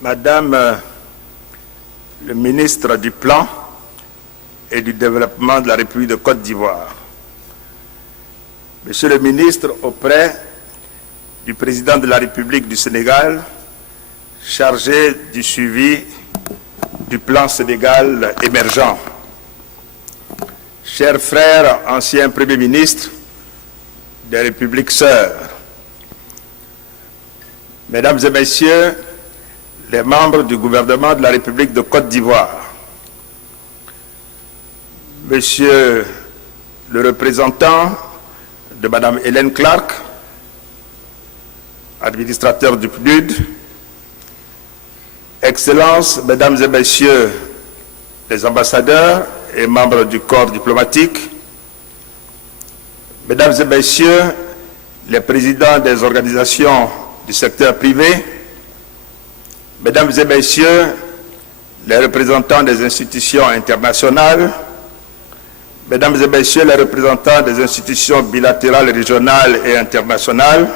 Madame le ministre du Plan et du Développement de la République de Côte d'Ivoire, Monsieur le ministre auprès du Président de la République du Sénégal, chargé du suivi du Plan Sénégal émergent, chers frères anciens premiers ministres des républiques sœurs, Mesdames et Messieurs les membres du gouvernement de la République de Côte d'Ivoire, Monsieur le représentant de Madame Hélène Clark, administrateur du PNUD, Excellences, Mesdames et Messieurs les ambassadeurs et membres du corps diplomatique, Mesdames et Messieurs les présidents des organisations du secteur privé, Mesdames et Messieurs les représentants des institutions internationales, Mesdames et Messieurs les représentants des institutions bilatérales, régionales et internationales,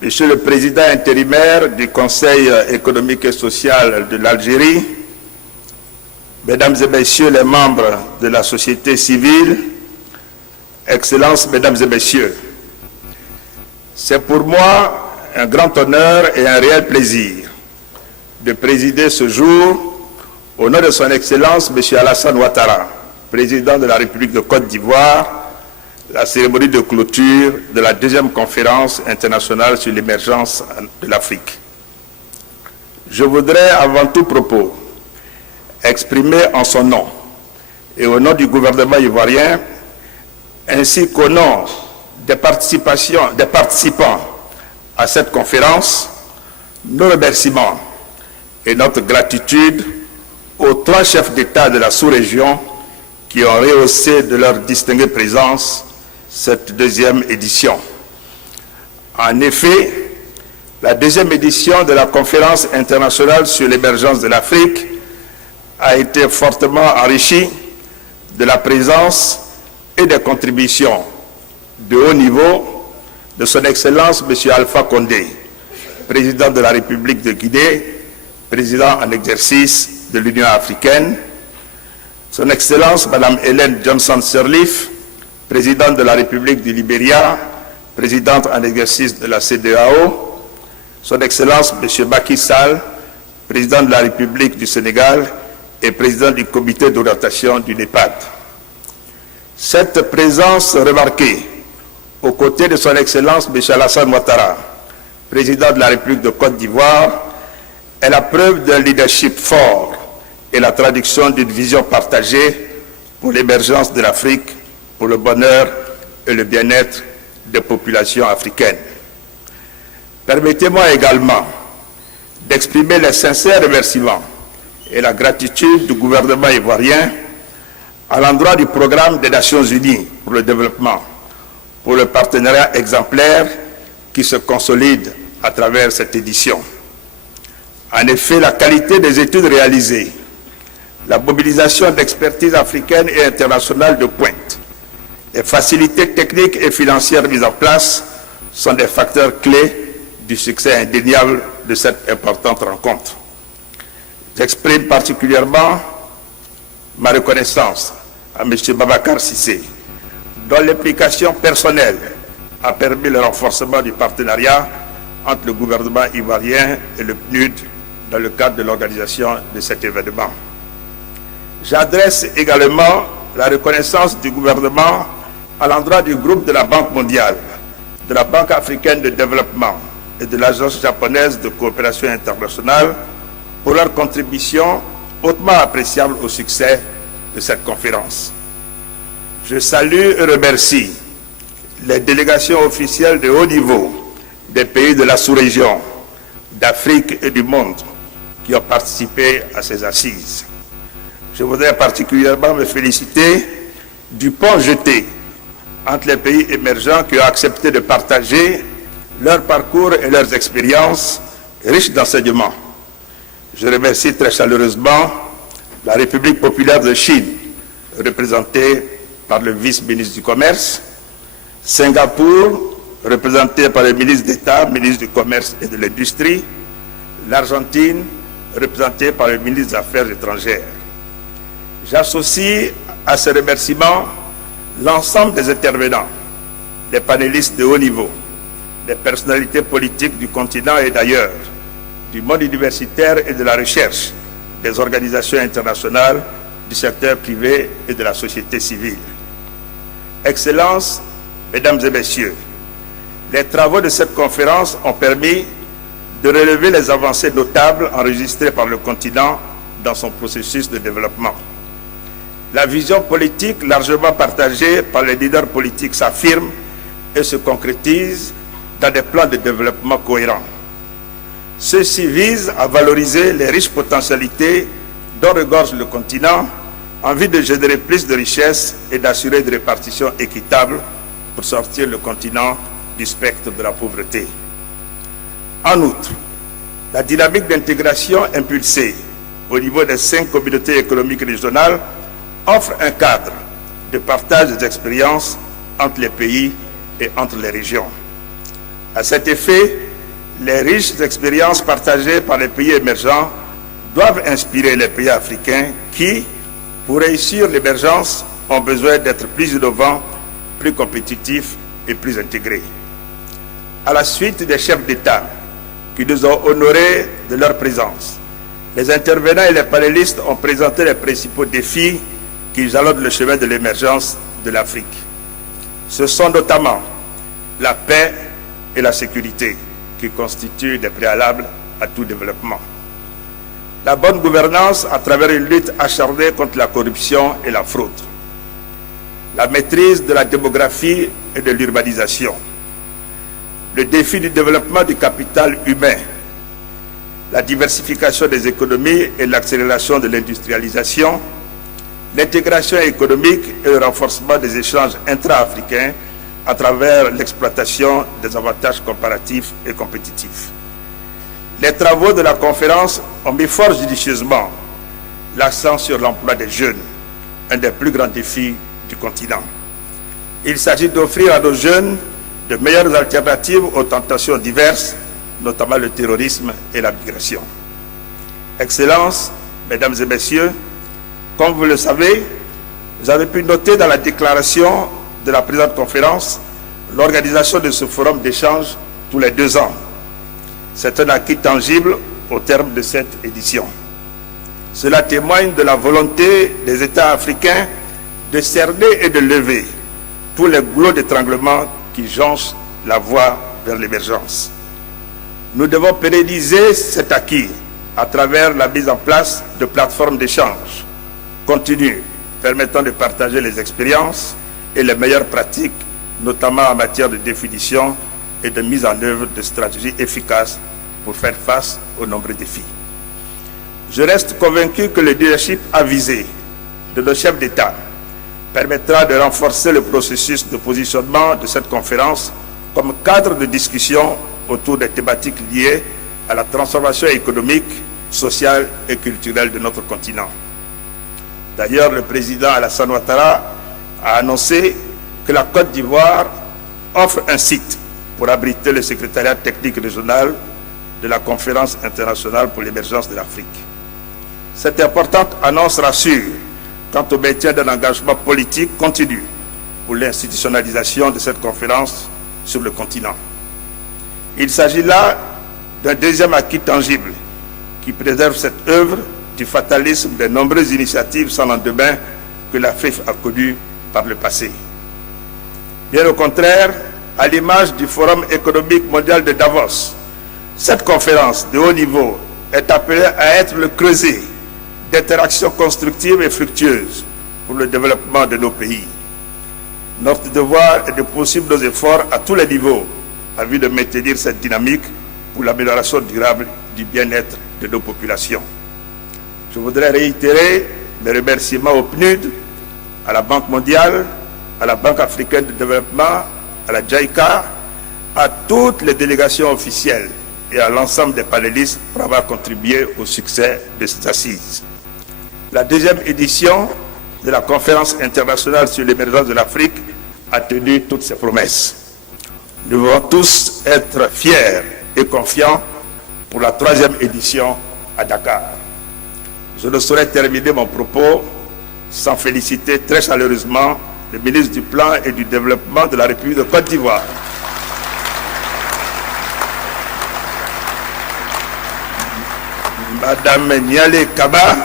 Monsieur le Président intérimaire du Conseil économique et social de l'Algérie, Mesdames et Messieurs les membres de la société civile, Excellences, Mesdames et Messieurs, c'est pour moi un grand honneur et un réel plaisir de présider ce jour au nom de son Excellence M. Alassane Ouattara, Président de la République de Côte d'Ivoire, la cérémonie de clôture de la deuxième conférence internationale sur l'émergence de l'Afrique. Je voudrais avant tout propos exprimer en son nom et au nom du gouvernement ivoirien ainsi qu'au nom des participants à cette conférence, nos remerciements et notre gratitude aux 3 chefs d'État de la sous-région qui ont rehaussé de leur distinguée présence cette deuxième édition. En effet, la deuxième édition de la conférence internationale sur l'émergence de l'Afrique a été fortement enrichie de la présence et des contributions de haut niveau de son Excellence M. Alpha Condé, Président de la République de Guinée, Président en exercice de l'Union africaine, son Excellence Mme Hélène Johnson Sirleaf, Présidente de la République du Libéria, Présidente en exercice de la CEDEAO, son Excellence M. Macky Sall, Président de la République du Sénégal et Président du Comité d'orientation du NEPAD. Cette présence remarquée, aux côtés de son Excellence M. Alassane Ouattara, Président de la République de Côte d'Ivoire, est la preuve d'un leadership fort et la traduction d'une vision partagée pour l'émergence de l'Afrique, pour le bonheur et le bien-être des populations africaines. Permettez-moi également d'exprimer les sincères remerciements et la gratitude du gouvernement ivoirien à l'endroit du programme des Nations Unies pour le développement, pour le partenariat exemplaire qui se consolide à travers cette édition. En effet, la qualité des études réalisées, la mobilisation d'expertise africaine et internationale de pointe, les facilités techniques et financières mises en place sont des facteurs clés du succès indéniable de cette importante rencontre. J'exprime particulièrement ma reconnaissance à M. Babacar Cissé, dont l'implication personnelle a permis le renforcement du partenariat entre le gouvernement ivoirien et le PNUD dans le cadre de l'organisation de cet événement. J'adresse également la reconnaissance du gouvernement à l'endroit du groupe de la Banque mondiale, de la Banque africaine de développement et de l'Agence japonaise de coopération internationale pour leur contribution hautement appréciable au succès de cette conférence. Je salue et remercie les délégations officielles de haut niveau des pays de la sous-région, d'Afrique et du monde qui ont participé à ces assises. Je voudrais particulièrement me féliciter du pont jeté entre les pays émergents qui ont accepté de partager leur parcours et leurs expériences riches d'enseignements. Je remercie très chaleureusement la République populaire de Chine, représentée par le vice-ministre du Commerce, Singapour, représenté par le ministre d'État, ministre du Commerce et de l'Industrie, l'Argentine, représentée par le ministre des Affaires étrangères. J'associe à ce remerciement l'ensemble des intervenants, des panélistes de haut niveau, des personnalités politiques du continent et d'ailleurs, du monde universitaire et de la recherche, des organisations internationales, du secteur privé et de la société civile. Excellences, Mesdames et Messieurs, les travaux de cette conférence ont permis de relever les avancées notables enregistrées par le continent dans son processus de développement. La vision politique largement partagée par les leaders politiques s'affirme et se concrétise dans des plans de développement cohérents. Ceux-ci visent à valoriser les riches potentialités dont regorge le continent en vue de générer plus de richesses et d'assurer une répartition équitable pour sortir le continent du spectre de la pauvreté. En outre, la dynamique d'intégration impulsée au niveau des 5 communautés économiques régionales offre un cadre de partage des expériences entre les pays et entre les régions. À cet effet, les riches expériences partagées par les pays émergents doivent inspirer les pays africains qui, pour réussir l'émergence, ont besoin d'être plus innovants, plus compétitifs et plus intégrés. À la suite des chefs d'État qui nous ont honorés de leur présence, les intervenants et les panélistes ont présenté les principaux défis qui jalonnent le chemin de l'émergence de l'Afrique. Ce sont notamment la paix et la sécurité qui constituent des préalables à tout développement. La bonne gouvernance à travers une lutte acharnée contre la corruption et la fraude. La maîtrise de la démographie et de l'urbanisation. Le défi du développement du capital humain. La diversification des économies et l'accélération de l'industrialisation. L'intégration économique et le renforcement des échanges intra-africains à travers l'exploitation des avantages comparatifs et compétitifs. Les travaux de la conférence ont mis fort judicieusement l'accent sur l'emploi des jeunes, un des plus grands défis du continent. Il s'agit d'offrir à nos jeunes de meilleures alternatives aux tentations diverses, notamment le terrorisme et la migration. Excellences, Mesdames et Messieurs, comme vous le savez, vous avez pu noter dans la déclaration de la présente conférence l'organisation de ce forum d'échange tous les 2 ans. C'est un acquis tangible au terme de cette édition. Cela témoigne de la volonté des États africains de cerner et de lever tous les goulots d'étranglement qui jonchent la voie vers l'émergence. Nous devons pérenniser cet acquis à travers la mise en place de plateformes d'échange continues permettant de partager les expériences et les meilleures pratiques, notamment en matière de définition et de mise en œuvre de stratégies efficaces pour faire face aux nombreux défis. Je reste convaincu que le leadership avisé de nos chefs d'État permettra de renforcer le processus de positionnement de cette conférence comme cadre de discussion autour des thématiques liées à la transformation économique, sociale et culturelle de notre continent. D'ailleurs, le président Alassane Ouattara a annoncé que la Côte d'Ivoire offre un site pour abriter le secrétariat technique régional de la Conférence internationale pour l'émergence de l'Afrique. Cette importante annonce rassure quant au maintien d'un engagement politique continu pour l'institutionnalisation de cette conférence sur le continent. Il s'agit là d'un deuxième acquis tangible qui préserve cette œuvre du fatalisme des nombreuses initiatives sans lendemain que l'Afrique a connues par le passé. Bien au contraire, à l'image du Forum économique mondial de Davos, cette conférence de haut niveau est appelée à être le creuset d'interactions constructives et fructueuses pour le développement de nos pays. Notre devoir est de poursuivre nos efforts à tous les niveaux en vue de maintenir cette dynamique pour l'amélioration durable du bien-être de nos populations. Je voudrais réitérer mes remerciements au PNUD, à la Banque mondiale, à la Banque africaine de développement, à la JICA, à toutes les délégations officielles et à l'ensemble des panélistes pour avoir contribué au succès de cette assise. La deuxième édition de la conférence internationale sur l'émergence de l'Afrique a tenu toutes ses promesses. Nous devons tous être fiers et confiants pour pour la 3e édition à Dakar. Je ne saurais terminer mon propos sans féliciter très chaleureusement le ministre du Plan et du Développement de la République de Côte d'Ivoire. Madame Niale Kaba,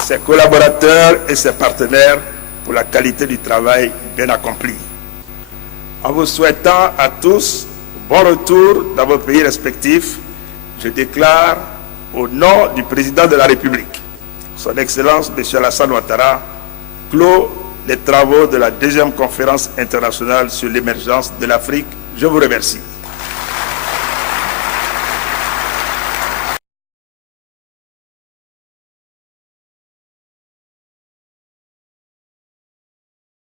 ses collaborateurs et ses partenaires pour la qualité du travail bien accompli. En vous souhaitant à tous bon retour dans vos pays respectifs, je déclare au nom du président de la République, son Excellence M. Alassane Ouattara, clos les travaux de la 2e conférence internationale sur l'émergence de l'Afrique. Je vous remercie.